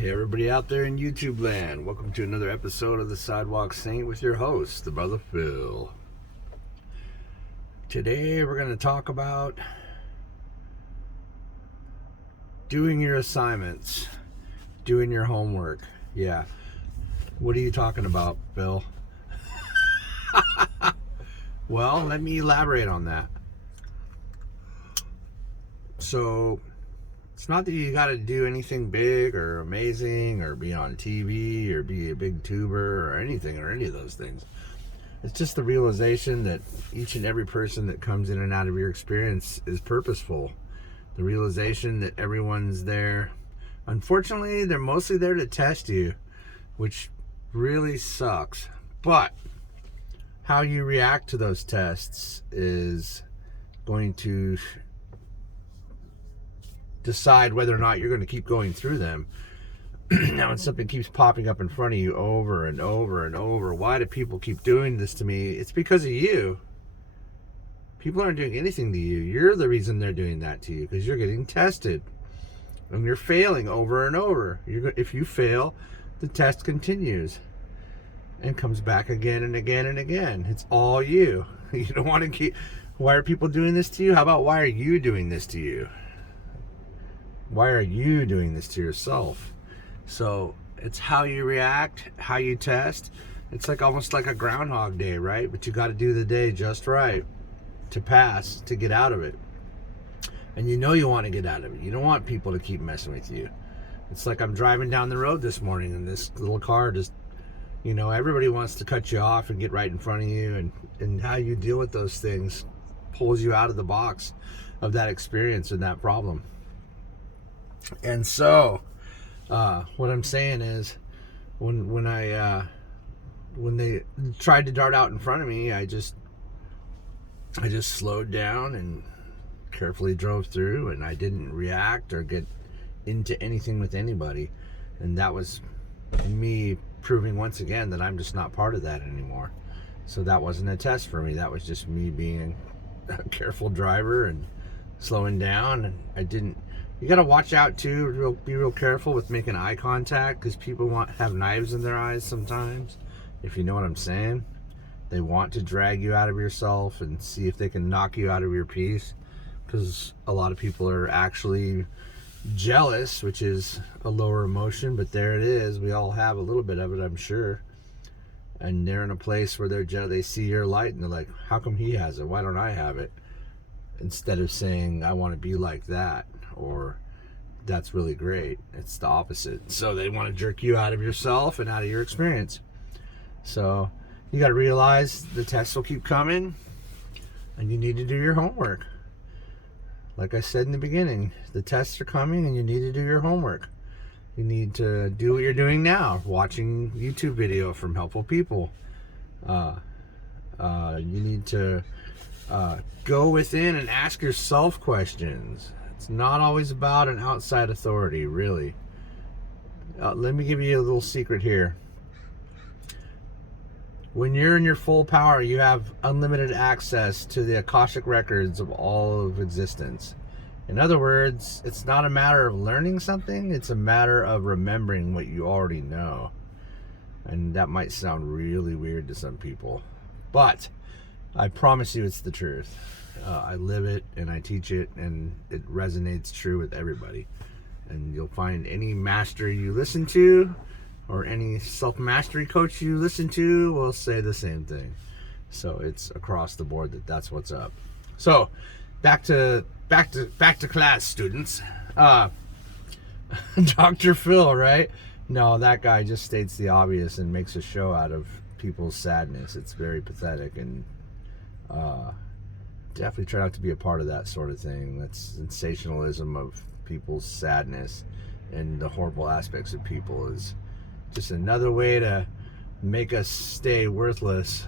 Hey everybody out there in YouTube land, welcome to another episode of the Sidewalk Saint with your host, the brother Phil. Today we're going to talk about doing your assignments, doing your homework. Yeah, what are you talking about, Phil? Well, let me elaborate on that. So it's not that you got to do anything big or amazing or be on TV or be a big tuber or anything or any of those things. It's just the realization that each and every person that comes in and out of your experience is purposeful. The realization that everyone's there. Unfortunately, they're mostly there to test you, which really sucks. But how you react to those tests is going to decide whether or not you're going to keep going through them. Now, when something keeps popping up in front of you over and over and over, why do people keep doing this to me? It's because of you. People aren't doing anything to you. You're the reason they're doing that to you, because you're getting tested and you're failing over and over. If you fail, the test continues and comes back again and again and again. It's all you. You don't want to keep. Why are people doing this to you? How about why are you doing this to you? Why are you doing this to yourself? So it's how you react, how you test. It's like almost like a Groundhog Day, right? But you got to do the day just right to pass, to get out of it. And you know you want to get out of it. You don't want people to keep messing with you. It's like I'm driving down the road this morning and this little car just, everybody wants to cut you off and get right in front of you. And how you deal with those things pulls you out of the box of that experience and that problem. And so, what I'm saying is, when they tried to dart out in front of me, I just slowed down and carefully drove through, and I didn't react or get into anything with anybody. And that was me proving once again that I'm just not part of that anymore. So that wasn't a test for me. That was just me being a careful driver and slowing down. And you got to watch out too, be real careful with making eye contact, because people have knives in their eyes sometimes, if you know what I'm saying. They want to drag you out of yourself and see if they can knock you out of your peace, because a lot of people are actually jealous, which is a lower emotion, but there it is. We all have a little bit of it, I'm sure. And they're in a place where they see your light and they're like, how come he has it? Why don't I have it? Instead of saying, I want to be like that, or that's really great. It's the opposite. So they want to jerk you out of yourself and out of your experience. So you got to realize the tests will keep coming and you need to do your homework. Like I said in the beginning, the tests are coming and you need to do your homework. You need to do what you're doing now, watching YouTube video from helpful people. You need to go within and ask yourself questions. It's not always about an outside authority, really. Let me give you a little secret here. When you're in your full power, you have unlimited access to the Akashic records of all of existence. In other words, it's not a matter of learning something, it's a matter of remembering what you already know. And that might sound really weird to some people, but I promise you it's the truth. I live it and I teach it, and it resonates true with everybody. And you'll find any master you listen to or any self-mastery coach you listen to will say the same thing. So it's across the board that's what's up. So back to class, students. Dr. Phil, right? No, that guy just states the obvious and makes a show out of people's sadness. It's very pathetic, and definitely try not to be a part of that sort of thing. That's sensationalism of people's sadness and the horrible aspects of people is just another way to make us stay worthless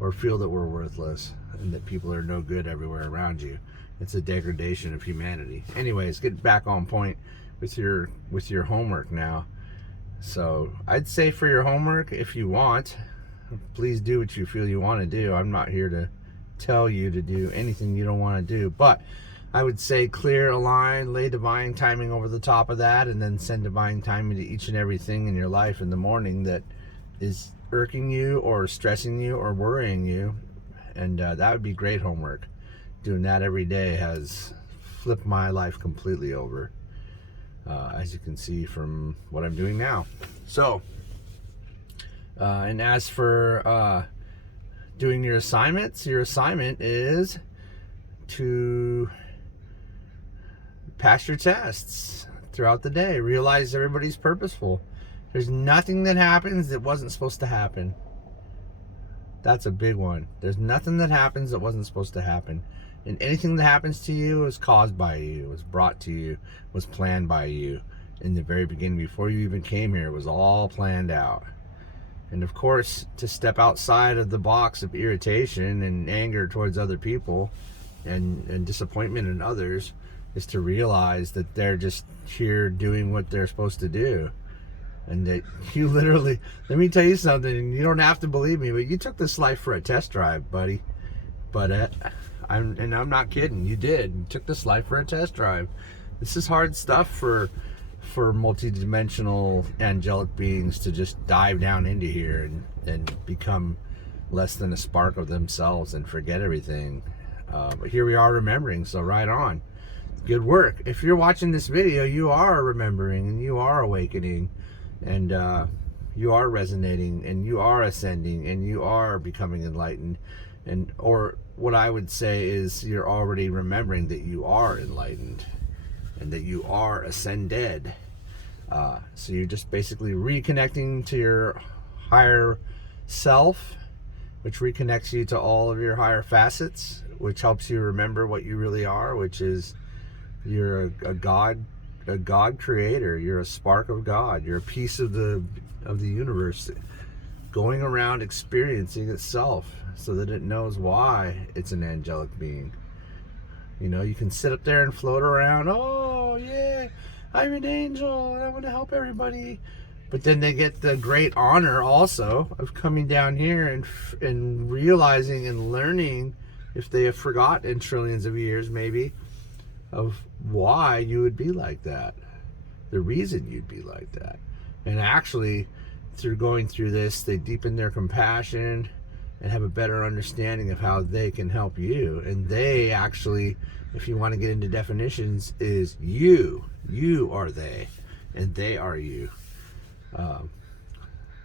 or feel that we're worthless and that people are no good everywhere around you. It's a degradation of humanity. Anyways, get back on point with your homework now. So I'd say for your homework, if you want, please do what you feel you want to do. I'm not here to tell you to do anything you don't want to do, but I would say clear, align, lay divine timing over the top of that, and then send divine timing to each and everything in your life in the morning that is irking you or stressing you or worrying you. And that would be great homework. Doing that every day has flipped my life completely over, as you can see from what I'm doing now. So, and as for doing your assignments, your assignment is to pass your tests throughout the day. Realize everybody's purposeful. There's nothing that happens that wasn't supposed to happen. That's a big one. There's nothing that happens that wasn't supposed to happen. And anything that happens to you was caused by you, was brought to you, was planned by you. In the very beginning, before you even came here, it was all planned out. And of course, to step outside of the box of irritation and anger towards other people and disappointment in others is to realize that they're just here doing what they're supposed to do. And that you literally, let me tell you something, and you don't have to believe me, but you took this life for a test drive, buddy. But I'm not kidding, you did. You took this life for a test drive. This is hard stuff for multi-dimensional angelic beings to just dive down into here and become less than a spark of themselves and forget everything. But here we are remembering, so right on. Good work. If you're watching this video, you are remembering and you are awakening and you are resonating and you are ascending and you are becoming enlightened. And or what I would say is you're already remembering that you are enlightened and that you are ascended. So you're just basically reconnecting to your higher self, which reconnects you to all of your higher facets, which helps you remember what you really are, which is you're a God creator. You're a spark of God. You're a piece of the universe going around experiencing itself so that it knows why it's an angelic being. You know, you can sit up there and float around, oh yeah, I'm an angel and I want to help everybody. But then they get the great honor also of coming down here and realizing and learning, if they have forgotten trillions of years maybe, of why you would be like that, the reason you'd be like that. And actually, through going through this, they deepen their compassion and have a better understanding of how they can help you. And they actually, if you want to get into definitions, is you are they and they are you,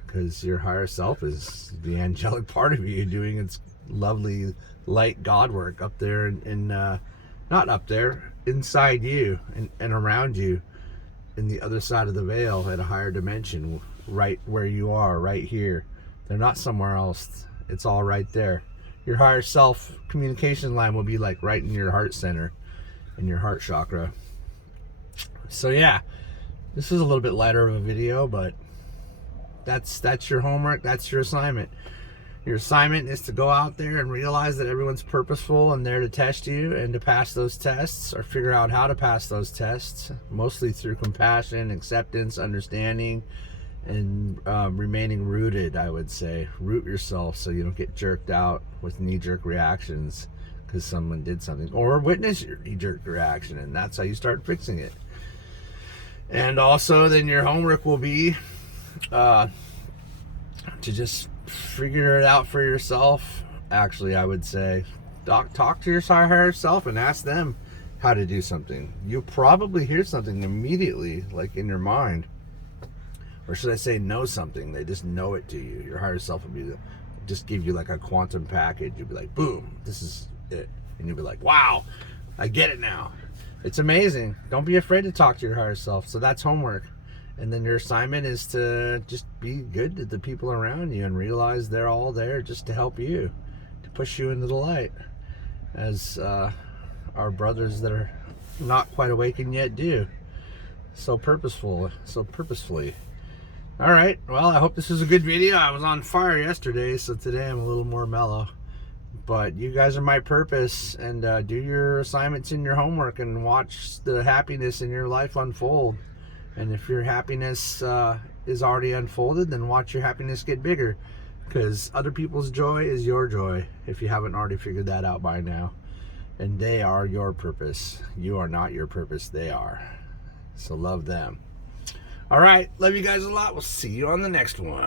because your higher self is the angelic part of you doing its lovely light God work up there and not up there, inside you and around you, in the other side of the veil at a higher dimension, right where you are, right here. They're not somewhere else. It's all right there. Your higher self communication line will be like right in your heart center, in your heart chakra. So yeah, this is a little bit lighter of a video, but that's your homework. That's your assignment. Your assignment is to go out there and realize that everyone's purposeful and there to test you and to pass those tests or figure out how to pass those tests, mostly through compassion, acceptance, understanding, and remaining rooted, I would say. Root yourself so you don't get jerked out with knee-jerk reactions because someone did something, or witness your knee-jerk reaction, and that's how you start fixing it. And also then your homework will be to just figure it out for yourself. Actually, I would say talk to your higher self and ask them how to do something. You'll probably hear something immediately, like in your mind, or should I say know something. They just know it to you. Your higher self will be just give you like a quantum package. You'll be like, boom, this is it. And you'll be like, wow, I get it now. It's amazing. Don't be afraid to talk to your higher self. So that's homework. And then your assignment is to just be good to the people around you and realize they're all there just to help you, to push you into the light, as our brothers that are not quite awakened yet do. So purposefully. All right, well, I hope this was a good video. I was on fire yesterday, so today I'm a little more mellow. But you guys are my purpose, and do your assignments and your homework and watch the happiness in your life unfold. And if your happiness is already unfolded, then watch your happiness get bigger, because other people's joy is your joy, if you haven't already figured that out by now. And they are your purpose. You are not your purpose, they are. So love them. All right, love you guys a lot. We'll see you on the next one.